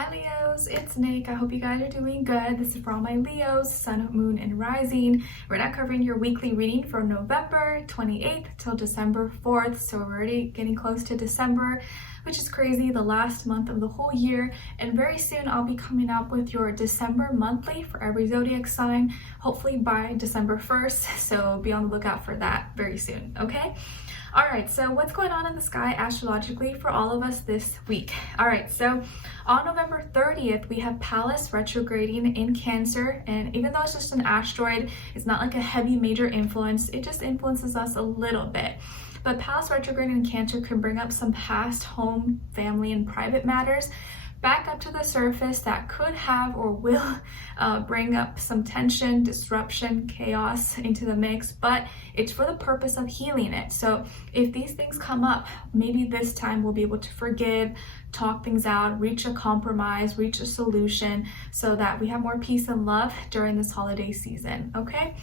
Hi Leos, it's Nick. I hope you guys are doing good. This is for all my Leos, Sun, Moon, and Rising. We're now covering your weekly reading from November 28th till December 4th. So we're already getting close to December, which is crazy, the last month of the whole year. And very soon I'll be coming up with your December monthly for every zodiac sign, hopefully by December 1st. So be on the lookout for that very soon, okay? All right, so what's going on in the sky astrologically for all of us this week? All right, so on November 30th, we have Pallas retrograding in Cancer. And even though it's just an asteroid, it's not like a heavy major influence. It just influences us a little bit. But Pallas retrograding in Cancer can bring up some past home, family, and private matters back up to the surface that could have or will bring up some tension, disruption, chaos into the mix, but it's for the purpose of healing it. So if these things come up, maybe this time we'll be able to forgive, talk things out, reach a compromise, reach a solution so that we have more peace and love during this holiday season, okay?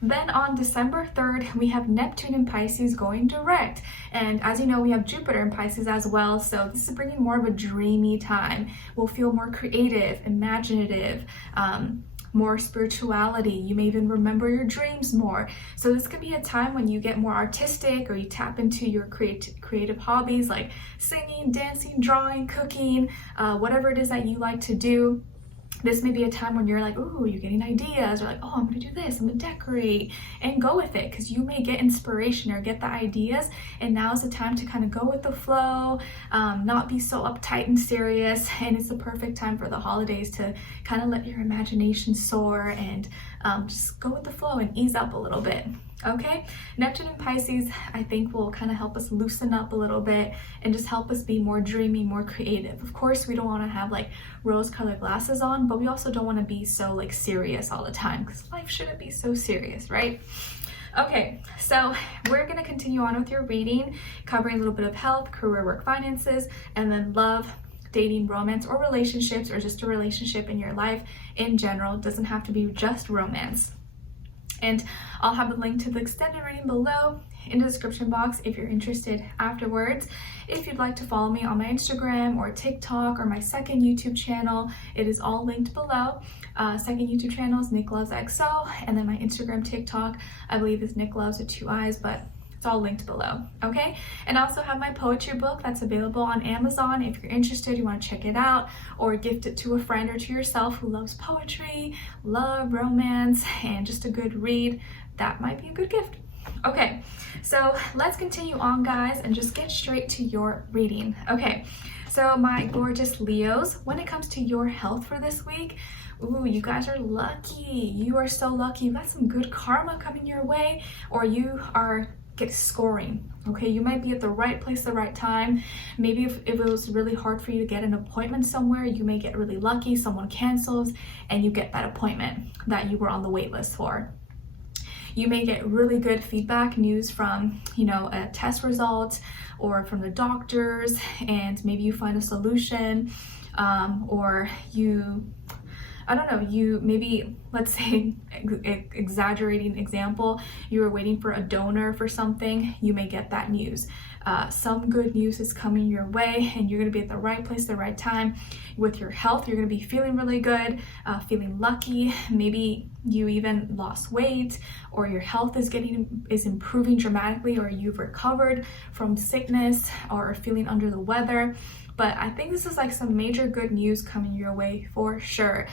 Then on December 3rd, we have Neptune in Pisces going direct. And as you know, we have Jupiter in Pisces as well. So this is bringing more of a dreamy time. We'll feel more creative, imaginative, more spirituality. You may even remember your dreams more. So this could be a time when you get more artistic or you tap into your creative hobbies like singing, dancing, drawing, cooking, whatever it is that you like to do. This may be a time when you're like, ooh, you're getting ideas, or like, oh, I'm gonna do this, I'm gonna decorate, and go with it, because you may get inspiration or get the ideas, and now is the time to kind of go with the flow, not be so uptight and serious, and it's the perfect time for the holidays to kind of let your imagination soar and just go with the flow and ease up a little bit. Okay, Neptune in Pisces, I think will kind of help us loosen up a little bit and just help us be more dreamy, more creative. Of course, we don't want to have like rose-colored glasses on, but we also don't want to be so like serious all the time, because life shouldn't be so serious, right? Okay, so we're going to continue on with your reading, covering a little bit of health, career, work, finances, and then love, dating, romance, or relationships, or just a relationship in your life in general. It doesn't have to be just romance. And I'll have a link to the extended reading below in the description box if you're interested afterwards. If you'd like to follow me on my Instagram or TikTok or my second YouTube channel, it is all linked below. Second YouTube channel is Nicloves XO, and then my Instagram, TikTok, I believe is Nicloves with 2 eyes, but it's all linked below, okay? And I also have my poetry book that's available on Amazon. If you're interested, you want to check it out, or gift it to a friend or to yourself who loves poetry, love, romance, and just a good read, that might be a good gift. Okay, so let's continue on, guys, and just get straight to your reading. Okay, so my gorgeous Leos, when it comes to your health for this week, ooh, you guys are lucky. You are so lucky. You got some good karma coming your way, or you are scoring. Okay, you might be at the right place, the right time. Maybe if it was really hard for you to get an appointment somewhere, you may get really lucky. Someone cancels and you get that appointment that you were on the wait list for. You may get really good feedback, news from, a test result or from the doctors, and maybe you find a solution, or I don't know, you maybe, let's say, exaggerating example, you were waiting for a donor for something, you may get that news. Some good news is coming your way, and you're gonna be at the right place, the right time. With your health, you're gonna be feeling really good, feeling lucky. Maybe you even lost weight, or your health is improving dramatically, or you've recovered from sickness or feeling under the weather. But I think this is like some major good news coming your way for sure.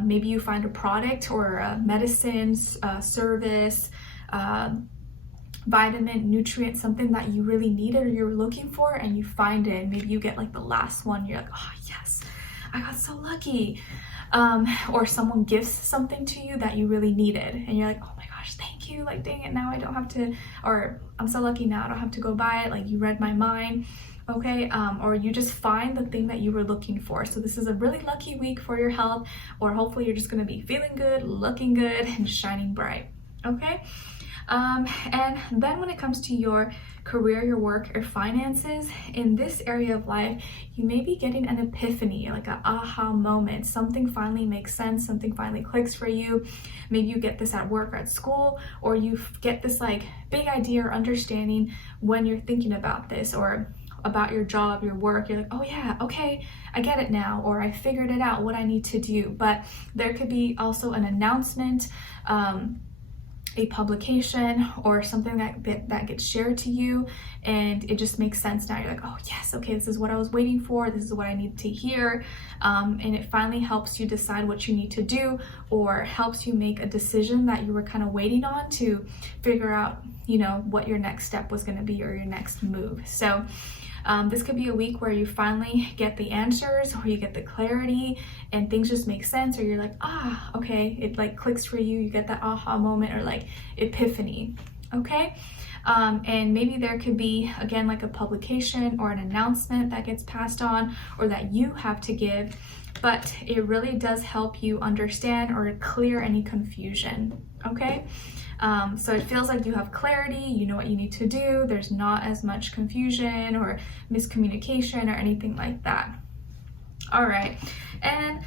Maybe you find a product or a medicine, service, vitamin, nutrient, something that you really needed or you're looking for, and you find it. Maybe you get like the last one. You're like, oh yes, I got so lucky. Or someone gives something to you that you really needed, and you're like, oh my gosh, thank you. Like, dang it, now I don't have to, or I'm so lucky now I don't have to go buy it. Like, you read my mind. Okay, or you just find the thing that you were looking for. So this is a really lucky week for your health, or hopefully you're just going to be feeling good, looking good, and shining bright. Okay, and then when it comes to your career, your work, or finances, in this area of life, you may be getting an epiphany, like an aha moment. Something finally makes sense, something finally clicks for you. Maybe you get this at work or at school, or you get this like big idea or understanding when you're thinking about this, or about your job, your work, you're like, oh yeah, okay, I get it now, or I figured it out what I need to do. But there could be also an announcement, a publication, or something that gets shared to you, and it just makes sense now. You're like, oh yes, okay, this is what I was waiting for, this is what I need to hear, and it finally helps you decide what you need to do, or helps you make a decision that you were kind of waiting on to figure out, you know, what your next step was going to be, or your next move. So this could be a week where you finally get the answers, or you get the clarity, and things just make sense, or you're like, ah, okay, it like clicks for you, you get that aha moment, or like epiphany, okay? And maybe there could be, again, like a publication or an announcement that gets passed on, or that you have to give, but it really does help you understand or clear any confusion, okay? So it feels like you have clarity, you know what you need to do, there's not as much confusion or miscommunication or anything like that. All right, and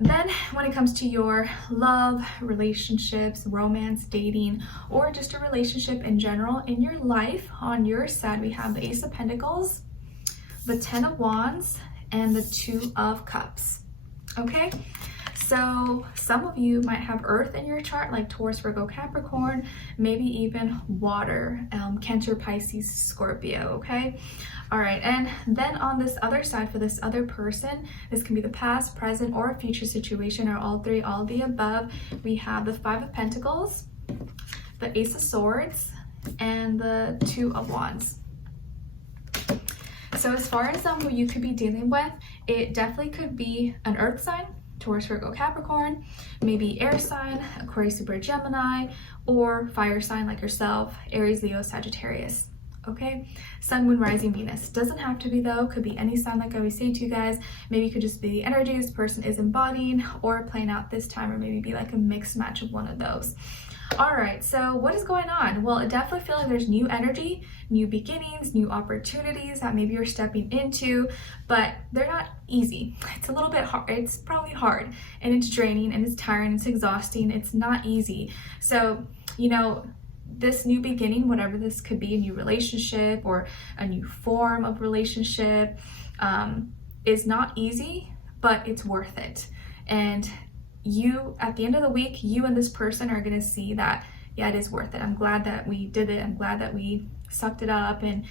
then when it comes to your love, relationships, romance, dating, or just a relationship in general in your life, on your side we have the Ace of Pentacles, the Ten of Wands, and the Two of Cups, okay? So some of you might have Earth in your chart, like Taurus, Virgo, Capricorn, maybe even water, Cancer, Pisces, Scorpio, okay? All right, and then on this other side, for this other person, this can be the past, present, or future situation, or all three, all the above. We have the Five of Pentacles, the Ace of Swords, and the Two of Wands. So as far as who you could be dealing with, it definitely could be an Earth sign, Taurus, Virgo, Capricorn, maybe air sign, Aquarius, Libra, Gemini, or fire sign like yourself, Aries, Leo, Sagittarius, okay? Sun, Moon, Rising, Venus. Doesn't have to be though, could be any sign like I always say to you guys. Maybe it could just be the energy this person is embodying or playing out this time, or maybe be like a mixed match of one of those. All right, so what is going on? Well, I definitely feel like there's new energy, new beginnings, new opportunities that maybe you're stepping into, but they're not easy. It's a little bit hard. It's probably hard, and it's draining, and it's tiring, it's exhausting. It's not easy. So, you know, this new beginning, whatever this could be, a new relationship or a new form of relationship, is not easy, but it's worth it. And you, at the end of the week, you and this person are going to see that, yeah, it is worth it. I'm glad that we did it. I'm glad that we sucked it up, and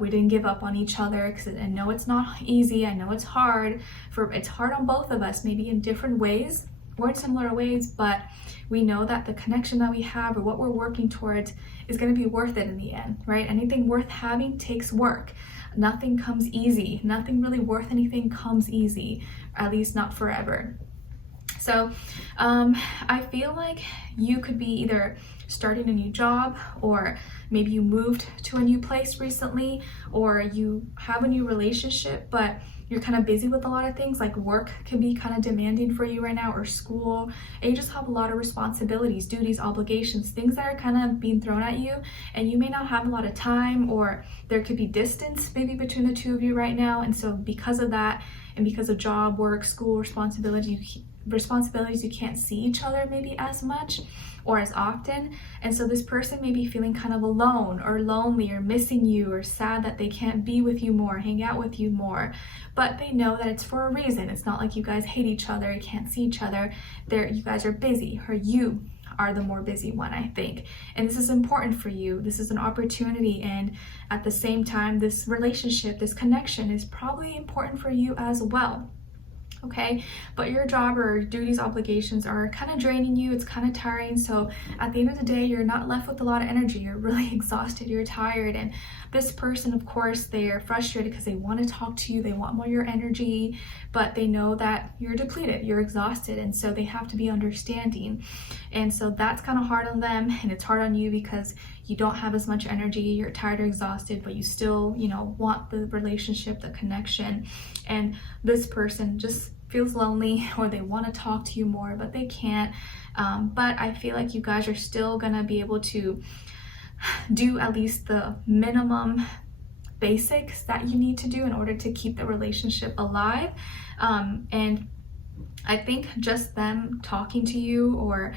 we didn't give up on each other, because I know it's not easy. I know it's hard. It's hard on both of us, maybe in different ways or in similar ways, but we know that the connection that we have, or what we're working towards, is going to be worth it in the end, right? Anything worth having takes work. Nothing comes easy. Nothing really worth anything comes easy, at least not forever. So I feel like you could be either starting a new job, or maybe you moved to a new place recently, or you have a new relationship, but you're kind of busy with a lot of things, like work can be kind of demanding for you right now, or school, and you just have a lot of responsibilities, duties, obligations, things that are kind of being thrown at you, and you may not have a lot of time, or there could be distance maybe between the two of you right now. And so because of that, and because of job, work, school, responsibilities, you can't see each other maybe as much or as often. And so this person may be feeling kind of alone or lonely, or missing you, or sad that they can't be with you more, hang out with you more, but they know that it's for a reason. It's not like you guys hate each other, you can't see each other. You guys are busy, or you are the more busy one, I think. And this is important for you. This is an opportunity, and at the same time, this relationship, this connection is probably important for you as well. Okay, but your job or duties, obligations are kind of draining you. It's kind of tiring. So at the end of the day, you're not left with a lot of energy. You're really exhausted, you're tired. And this person, of course, they're frustrated because they want to talk to you, they want more of your energy, but they know that you're depleted, you're exhausted, and so they have to be understanding. And so that's kind of hard on them, and it's hard on you because you don't have as much energy, you're tired or exhausted, but you still, you know, want the relationship, the connection. And this person just feels lonely, or they want to talk to you more, but they can't. But I feel like you guys are still gonna be able to do at least the minimum basics that you need to do in order to keep the relationship alive. And I think just them talking to you or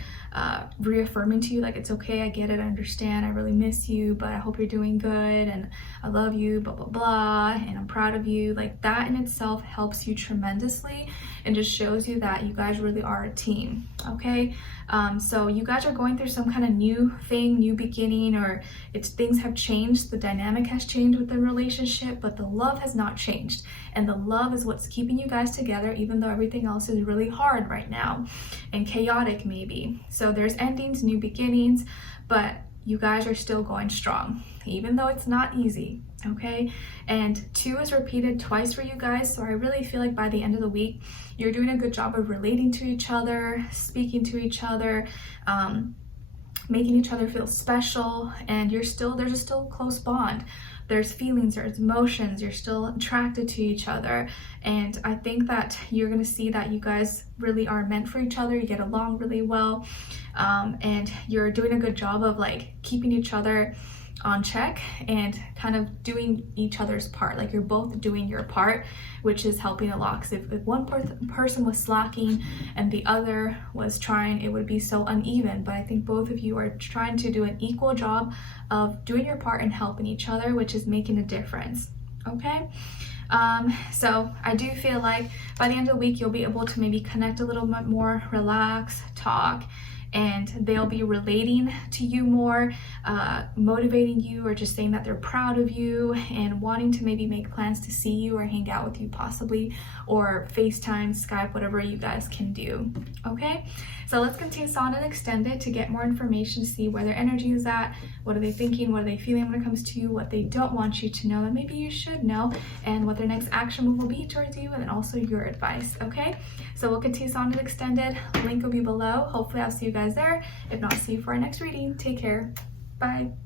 reaffirming to you like, it's okay, I get it, I understand, I really miss you, but I hope you're doing good and I love you, blah blah blah, and I'm proud of you, like that in itself helps you tremendously and just shows you that you guys really are a team. Okay, so you guys are going through some kind of new thing, new beginning, or it's things have changed, the dynamic has changed with the relationship, but the love has not changed, and the love is what's keeping you guys together, even though everything else is really hard right now and chaotic maybe. So there's endings, new beginnings, but you guys are still going strong, even though it's not easy. Okay, and 2 is repeated twice for you guys, so I really feel like by the end of the week you're doing a good job of relating to each other, speaking to each other, making each other feel special, and there's a still close bond. There's feelings, there's emotions, you're still attracted to each other, and I think that you're gonna see that you guys really are meant for each other. You get along really well, and you're doing a good job of like keeping each other on check and kind of doing each other's part. Like you're both doing your part, which is helping a lot, because if one person was slacking and the other was trying, it would be so uneven. But I think both of you are trying to do an equal job of doing your part and helping each other, which is making a difference. Okay, so I do feel like by the end of the week you'll be able to maybe connect a little bit more, relax, talk, and they'll be relating to you more, motivating you, or just saying that they're proud of you and wanting to maybe make plans to see you or hang out with you possibly, or FaceTime, Skype, whatever you guys can do. Okay, so let's continue on and extend it to get more information, to see where their energy is at, what are they thinking, what are they feeling when it comes to you, what they don't want you to know that maybe you should know, and what their next action move will be towards you, and then also your advice. Okay, so we'll continue on and extended. Link will be below. Hopefully I'll see you guys there. If not, see you for our next reading. Take care. Bye.